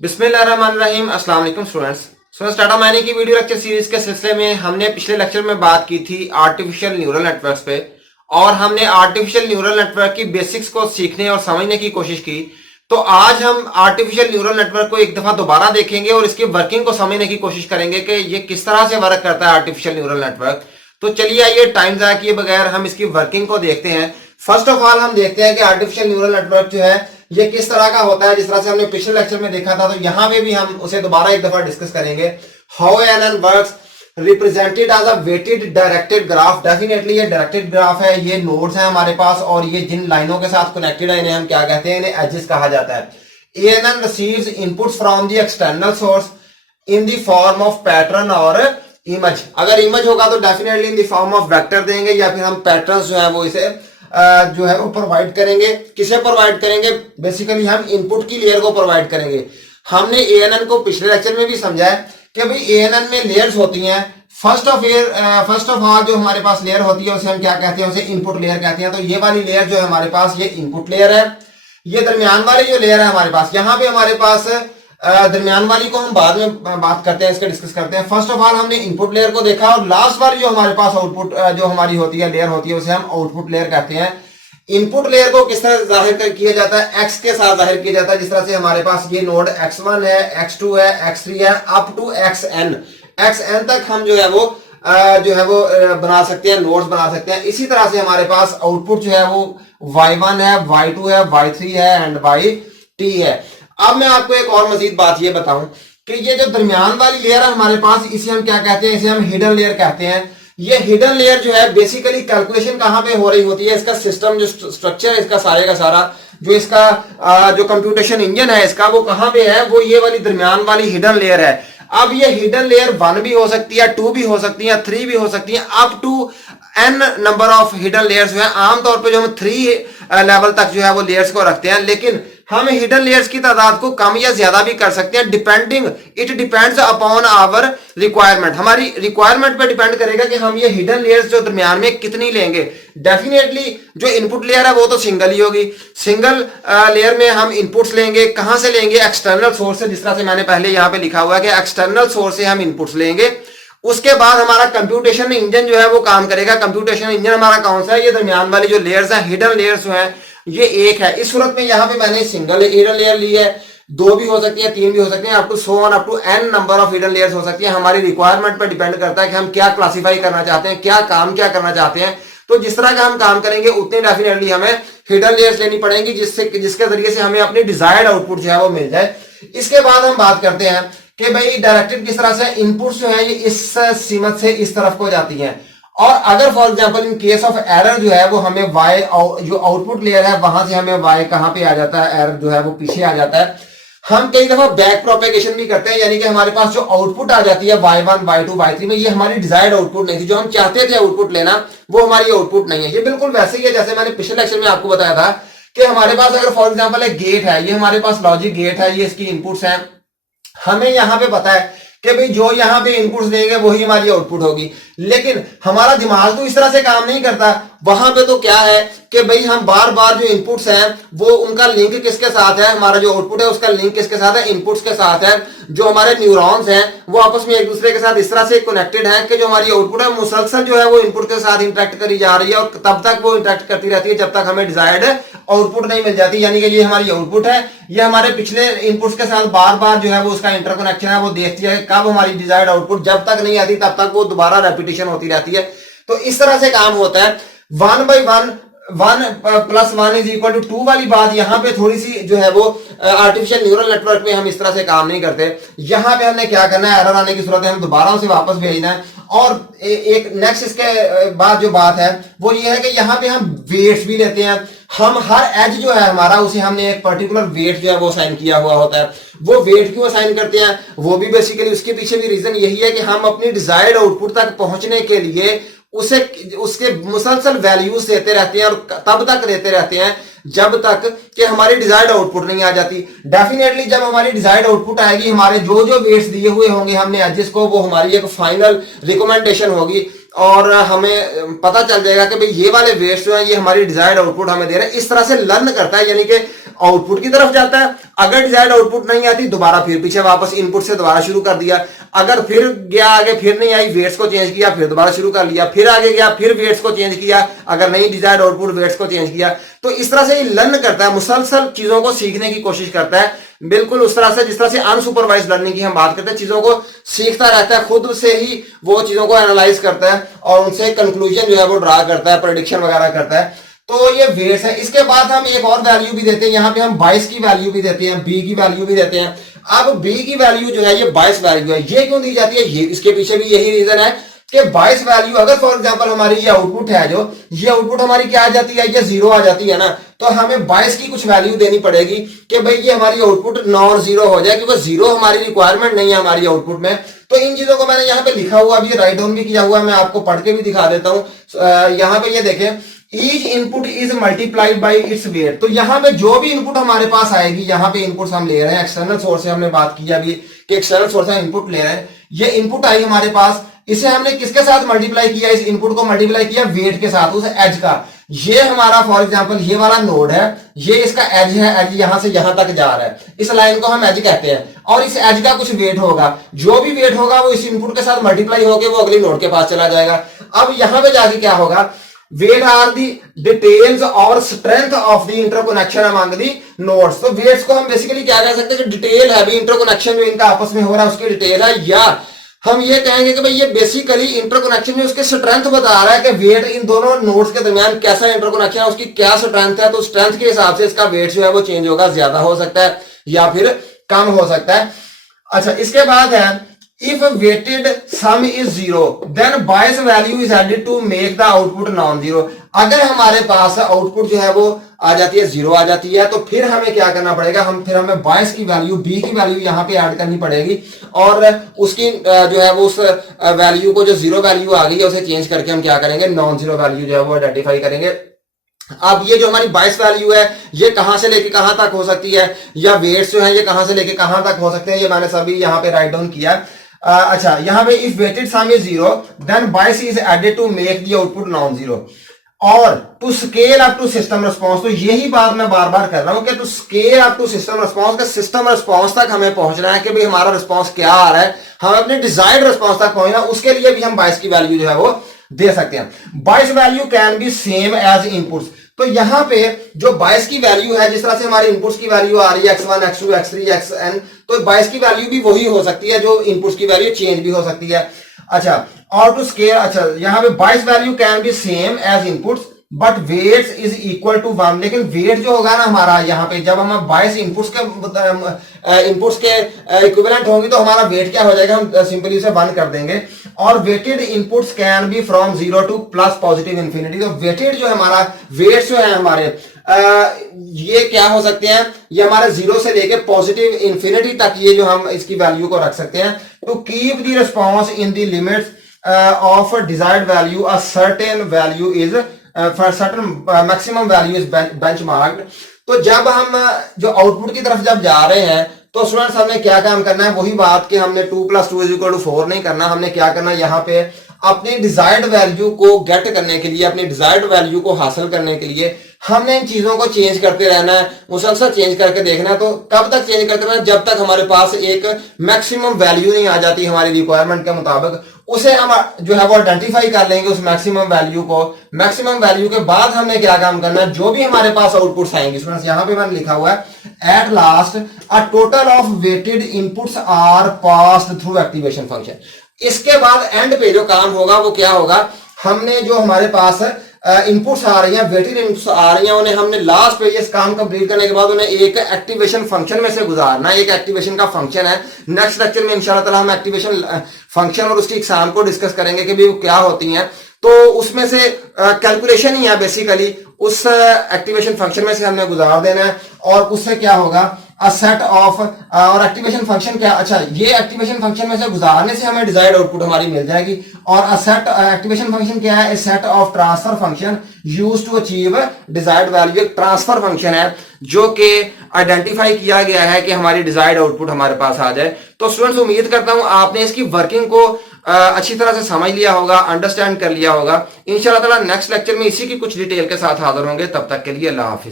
बिस्मिल्लाहिर्रहमानिर्रहीम। अस्सलाम वालेकुम स्टूडेंट्स। डाटा माइनिंग की वीडियो लेक्चर सीरीज के सिलसिले में हमने पिछले लेक्चर में बात की थी आर्टिफिशियल न्यूरल नेटवर्क्स पे और हमने आर्टिफिशियल न्यूरल नेटवर्क की बेसिक्स को सीखने और समझने की कोशिश की। तो आज हम आर्टिफिशियल न्यूरल नेटवर्क को एक दफा दोबारा देखेंगे और इसकी वर्किंग को समझने की कोशिश करेंगे कि ये किस तरह से वर्क करता है आर्टिफिशियल न्यूरल नेटवर्क। तो चलिए आइए टाइम ज़ाया किए बगैर हम इसकी वर्किंग को देखते हैं। फर्स्ट ऑफ ऑल हम देखते हैं कि आर्टिफिशियल न्यूरल नेटवर्क जो है ये किस तरह का होता है। जिस तरह से हमने पिछले लेक्चर में देखा था तो यहाँ पे भी हम उसे दोबारा एक दफा डिस्कस करेंगे। How an works represented as a weighted directed graph. Definitely ये डायरेक्टेड ग्राफ है, ये नोड्स हैं हमारे पास और ये जिन लाइनों के साथ कनेक्टेड है इन्हें हम क्या कहते हैं, इन्हें एजेस कहा जाता है। ANN receives inputs from the external source in the form of pattern और इमेज। अगर इमेज होगा तो definitely in the form of vector देंगे या फिर हम पैटर्न्स जो है वो इसे जो है वो प्रोवाइड करेंगे। किसे प्रोवाइड करेंगे? बेसिकली हम इनपुट की लेयर को प्रोवाइड करेंगे। हमने ANN को पिछले लेक्चर में भी समझा है कि भाई ANN में लेयर्स होती हैं। फर्स्ट ऑफ ऑल जो हमारे पास लेयर होती है उसे हम क्या कहते हैं, उसे इनपुट लेयर कहते हैं। तो ये वाली लेयर जो है हमारे पास ये इनपुट लेयर है। ये दरमियान वाली जो लेयर है हमारे पास, यहाँ पे हमारे पास दरमियान वाली को हम बाद में बात करते हैं, इसके डिस्कस करते हैं। फर्स्ट ऑफ ऑल हमने इनपुट लेयर को देखा और लास्ट वाली जो हमारे पास आउटपुट जो हमारी होती है लेयर होती है उसे हम आउटपुट लेयर कहते हैं। इनपुट लेयर को किस तरह जाहिर किया जाता है? एक्स के साथ जाहिर किया जाता है। जिस तरह से हमारे पास ये नोड x1 है, x2 है, x3 है अप टू xn तक हम जो है वो बना सकते हैं, नोड्स बना सकते हैं। इसी तरह से हमारे पास आउटपुट जो है वो y1 है, y2 है, y3 है एंड yt है। अब मैं आपको एक और मजीद बात ये बताऊं कि ये जो दरमियान वाली लेयर है हमारे पास, इसे हम क्या कहते हैं? इसे हम हिडन लेयर कहते हैं। ये हिडन लेयर जो है बेसिकली कैलकुलेशन कहां पे हो रही होती है, इसका सिस्टम जो स्ट्रक्चर है इसका सारे का सारा जो इसका जो कंप्यूटेशन इंजन है इसका वो कहां पे है, वो ये वाली दरमियान वाली हिडन लेयर है। अब ये हिडन लेयर 1 भी हो सकती है, 2 भी हो सकती है, 3 भी हो सकती है, up to n number of hidden layers जो है। आमतौर पे जो हम 3 लेवल तक जो है वो लेयर्स को रखते हैं, लेकिन हम हिडन लेयर्स की तादाद को कम या ज्यादा भी कर सकते हैं। It depends upon our requirement. हमारी रिक्वायरमेंट पे डिपेंड करेगा कि हम ये हिडन लेयर्स जो दरमियान में कितनी लेंगे। डेफिनेटली जो इनपुट लेयर है वो तो सिंगल ही होगी। सिंगल लेयर में हम इनपुट्स लेंगे। कहां से लेंगे? एक्सटर्नल सोर्स से। जिस तरह से मैंने पहले यहां पे लिखा हुआ है कि एक्सटर्नल सोर्स से हम इनपुट्स लेंगे। उसके बाद हमारा कंप्यूटेशन इंजन जो है वो काम करेगा। कंप्यूटेशन इंजन हमारा कौन सा है? ये दरमियान वाली जो लेयर्स हैं, हिडन लेयर्स जो है ये एक है। इस सूरत में यहां पे मैंने सिंगल हिडन लेयर ली है, 2 भी हो सकती है, 3 भी हो सकती है, up to n number of hidden layers हो सकती है। हमारी रिक्वायरमेंट पर डिपेंड करता है कि हम क्या क्लासीफाई करना चाहते हैं, क्या करना चाहते हैं। तो जिस तरह का हम काम करेंगे उतने डेफिनेटली हमें हिडन लेयर्स लेनी पड़ेंगी जिसके जरिए से हमें अपनी डिजायर्ड आउटपुट जो है वो मिल जाए। इसके बाद हम बात करते हैं कि भाई डायरेक्टेड किस तरह से इनपुट्स जो है ये इस सीमत से इस तरफ को जाती हैं। और अगर for example in case of error जो है वो हमें y जो आउटपुट लेयर है वहां से हमें y कहां पे आ जाता है, एरर जो है वो पीछे आ जाता है। हम कई दफा बैक प्रोपेगेशन भी करते हैं, यानी कि हमारे पास जो आउटपुट आ जाती है y1 y2 y3 में, ये हमारी डिजायर्ड आउटपुट नहीं थी। जो हम चाहते थे आउटपुट लेना वो हमारी आउटपुट नहीं है। ये बिल्कुल वैसे ही है जैसे मैंने पिछले लेक्चर में आपको बताया था कि हमारे पास अगर फॉर एग्जाम्पल एक गेट है, ये हमारे पास लॉजिक गेट है, ये इसकी इनपुट्स हैं। हमें यहां पे पता है कि भाई जो यहां पे इनपुट्स देंगे वही हमारी आउटपुट होगी, लेकिन हमारा दिमाग तो इस तरह से काम नहीं करता। वहां पे तो क्या है कि भाई हम बार बार जो इनपुट्स हैं वो उनका लिंक किसके साथ है, हमारा जो आउटपुट है उसका लिंक किसके साथ है, इनपुट्स के साथ है। जो हमारे न्यूरॉन्स हैं वो आपस में एक दूसरे के साथ इस तरह से कनेक्टेड है कि जो हमारी आउटपुट है मुसलसल जो है वो इनपुट के साथ इंटरेक्ट करी जा रही है और तब तक वो इंटरेक्ट करती रहती है जब तक हमें डिजायर्ड आउटपुट नहीं मिल जाती। यानी कि ये हमारी आउटपुट है, ये हमारे पिछले इनपुट्स के साथ बार बार जो है वो उसका इंटरकनेक्शन है वो देखती है कब हमारी डिजायर्ड आउटपुट जब तक नहीं आती तब तक वो दोबारा रेपिटेशन होती रहती है। तो इस तरह से काम होता है। 1 by 1 1 + 1 = 2 वाली बात यहाँ पे थोड़ी सी जो है वो आर्टिफिशियल न्यूरल नेटवर्क में हम इस तरह से काम नहीं करते। यहाँ पे हमने क्या करना है, एरर आने की सूरत है हम दोबारा उसे वापस भेजना है। और एक नेक्स्ट इसके बाद जो बात है वो ये है कि यहाँ पे हम वेट्स भी लेते हैं। हम हर एज जो है हमारा उसे हमने एक पर्टिकुलर वेट जो है वो असाइन किया हुआ होता है। वो वेट क्यों असाइन करते हैं, वो भी बेसिकली उसके पीछे भी रीजन यही है कि हम अपनी डिजायर्ड आउटपुट तक पहुंचने के लिए उसके मुसलसल वैल्यूज देते रहते हैं और तब तक देते रहते हैं जब तक कि हमारी डिजायर्ड आउटपुट नहीं आ जाती। डेफिनेटली जब हमारी डिजायर्ड आउटपुट आएगी, हमारे जो जो वेट्स दिए हुए होंगे हमने एजेस को, वो हमारी एक फाइनल रिकमेंडेशन होगी और हमें पता चल जाएगा कि भाई ये वाले वेट्स जो है ये हमारी डिजायर्ड आउटपुट हमें दे रहे हैं। इस तरह से लर्न करता है, यानी कि आउटपुट की तरफ जाता है। अगर डिजायर्ड आउटपुट नहीं आती दोबारा फिर पीछे वापस इनपुट से दोबारा शुरू कर दिया। अगर फिर गया आगे फिर नहीं आई, वेट्स को चेंज किया, फिर दोबारा शुरू कर लिया, फिर आगे गया, फिर वेट्स को चेंज किया, अगर नहीं डिजायर्ड आउटपुट वेट्स को चेंज किया। तो इस तरह से ये लर्न करता है, मुसलसल चीजों को सीखने की कोशिश करता है, बिल्कुल उस तरह से जिस तरह से अनसुपरवाइज लर्निंग की हम बात करते हैं। चीजों को सीखता रहता है, खुद से ही वो चीजों को एनालाइज करता है और उनसे कंक्लूजन जो है वो ड्रा करता है, प्रेडिक्शन वगैरह करता है। तो ये वेट्स है। इसके बाद हम एक और वैल्यू भी देते हैं, यहाँ पे हम 22 की वैल्यू भी देते हैं, बी की वैल्यू भी देते हैं। अब बी की वैल्यू जो है ये 22 वैल्यू है। ये क्यों दी जाती है, ये इसके पीछे भी यही रीजन है कि 22 वैल्यू अगर फॉर एग्जांपल हमारी ये आउटपुट है, जो ये आउटपुट हमारी क्या आ जाती है, ये 0 आ जाती है ना, तो हमें 22 की कुछ वैल्यू देनी पड़ेगी कि भाई ये हमारी आउटपुट नॉन जीरो हो जाए, क्योंकि 0 हमारी रिक्वायरमेंट नहीं है हमारी आउटपुट में। तो इन चीजों को मैंने यहाँ पे लिखा हुआ भी, राइट डाउन भी किया हुआ है, मैं आपको पढ़ के भी दिखा देता हूँ। यहाँ पे ये देखें, each input is multiplied by its weight. तो यहाँ पे जो भी इनपुट हमारे पास आएगी, यहाँ पे इनपुट हम ले रहे हैं एक्सटर्नल सोर्स से, हमने बात की अभी कि एक्सटर्नल सोर्स से इनपुट ले रहे हैं। ये इनपुट आई हमारे पास, इसे हमने किसके साथ मल्टीप्लाई किया, इस इनपुट को मल्टीप्लाई किया वेट के साथ, उस एज का। ये हमारा फॉर एग्जांपल ये वाला नोड है, ये इसका एज है, एज यहां से यहां तक जा रहा है, इस लाइन को हम एज कहते हैं, और इस एज का कुछ वेट होगा, जो भी वेट होगा वो इस इनपुट के साथ मल्टीप्लाई होकर वो अगली नोड के पास चला जाएगा। अब यहां पे जाके क्या होगा, वेट आर दी डिटेल्स और strength of the interconnection among the nodes. तो वेट्स को हम बेसिकली क्या कह सकते हैं, जो डिटेल है, इंटरकनेक्शन जो इनका आपस में हो रहा है उसकी डिटेल है, या हम ये कहेंगे कि भाई ये बेसिकली इंटरकनेक्शन में उसके स्ट्रेंथ बता रहा है कि वेट इन दोनों नोड्स के दरमियान कैसा इंटरकनेक्शन है, उसकी क्या स्ट्रेंथ है। तो स्ट्रेंथ के हिसाब से इसका वेट जो है वो चेंज होगा, ज्यादा हो सकता है या फिर कम हो सकता है। अच्छा, इसके बाद है if weighted sum is 0 then bias value is added to make the output non zero। अगर हमारे पास आउटपुट जो है वो आ जाती है 0 आ जाती है, तो फिर हमें क्या करना पड़ेगा, हमें बायस की वैल्यू, बी की वैल्यू यहाँ पे ऐड करनी पड़ेगी, और उसकी जो है वो उस वैल्यू को, जो 0 वैल्यू आ गई है उसे चेंज करके हम क्या करेंगे, नॉन जीरो वैल्यू जो है वो आइडेंटिफाई करेंगे। अब ये जो हमारी बायस वैल्यू है ये कहां से लेके कहां तक हो सकती है, या वेट्स जो है ये कहां से लेके कहां तक हो सकते हैं, ये मैंने सभी यहाँ पे राइट डाउन किया। अच्छा, यहाँ पे if weighted sum is 0 then bias is added to make the output non zero, और to scale up to system response. तो यही बात मैं बार बार कर रहा हूं कि to scale up to system response, का सिस्टम रिस्पांस तक हमें पहुंचना है कि भाई हमारा रिस्पांस क्या आ रहा है, हम अपने डिजायर्ड रिस्पांस तक पहुंचना, उसके लिए भी हम बायस की वैल्यू जो है वो दे सकते हैं। Bias value can be same as inputs. तो यहां पे जो बायस की वैल्यू है, जिस तरह से हमारे इनपुट्स की वैल्यू आ रही है x1 x2 x3 xn, तो बायस की वैल्यू भी वही हो सकती है, जो इनपुट्स की वैल्यू चेंज भी हो सकती है। अच्छा, और टू स्केल, अच्छा यहां पे bias value can be same as inputs but weights is equal to 1। लेकिन वेट जो होगा ना हमारा, यहाँ पे जब हम बायस इनपुट्स के इक्विवेलेंट होंगे तो हमारा वेट क्या हो जाएगा, हम सिंपली इसे 1 कर देंगे। और weighted inputs can be from 0 to plus positive infinity. तो वेटेड जो है हमारा, वेट्स जो है हमारे ये क्या हो सकते हैं, ये हमारे 0 से लेके पॉजिटिव इंफिनिटी तक ये जो हम इसकी वैल्यू को रख सकते हैं। To keep the response in the limits of desired value, a certain value is for certain maximum value is benchmarked. तो जब हम जो आउटपुट की तरफ जब जा रहे हैं तो स्टूडेंट्स हमने क्या काम करना है, वही बात कि हमने 2 + 2 = 4 नहीं करना, हमने क्या करना है, यहाँ पे अपनी डिजायर्ड वैल्यू को गेट करने के लिए, अपनी डिजायर्ड वैल्यू को हासिल करने के लिए हमने इन चीजों को चेंज करते रहना है, मुसलसल चेंज करके देखना है। तो कब तक चेंज करते रहना है, जब तक हमारे पास एक मैक्सिमम वैल्यू नहीं आ जाती हमारी रिक्वायरमेंट के मुताबिक। उसे हम जो है वो आइडेंटिफाई कर लेंगे उस मैक्सिमम वैल्यू को। मैक्सिमम वैल्यू के बाद हमने क्या काम करना है, जो भी हमारे पास आउटपुट्स आएंगे, स्टूडेंट्स यहाँ पे मैंने लिखा हुआ है at last a total of weighted inputs are passed through activation function. इसके बाद एंड पे जो काम होगा वो क्या होगा, हमने जो हमारे पास इनपुट्स आ रही हैं, वेटेड इनपुट्स आ रही हैं, उन्हें हमने लास्ट पे इस काम कंप्लीट करने के बाद उन्हें एक एक्टिवेशन फंक्शन में से गुजारना। एक एक्टिवेशन का फंक्शन है, नेक्स्ट लेक्चर में इंशाल्लाह ताला हम एक्टिवेशन फंक्शन और उसकी एग्जाम को डिस्कस करेंगे कि भी वो क्या होती हैं। तो उसमें से कैलकुलेशन ही है बेसिकली, उस एक्टिवेशन फंक्शन में से हमने गुजार देना है, और उससे क्या होगा, अ सेट ऑफ, और एक्टिवेशन फंक्शन क्या, अच्छा ये एक्टिवेशन फंक्शन में से गुजारने से हमें डिजायर्ड आउटपुट हमारी मिल जाएगी। और अ सेट, एक्टिवेशन फंक्शन क्या है, a set of transfer function used to achieve desired value. एक ट्रांसफर फंक्शन है जो कि आइडेंटिफाई किया गया है कि हमारी डिजायर्ड आउटपुट हमारे पास आ जाए। तो स्टूडेंट्स उम्मीद करता हूं आपने इसकी वर्किंग को अच्छी तरह से समझ लिया होगा, अंडरस्टैंड कर लिया होगा। इंशाल्लाह ताला नेक्स्ट लेक्चर में इसी की कुछ डिटेल के साथ हाजिर होंगे। तब तक के लिए अल्लाह हाफिज।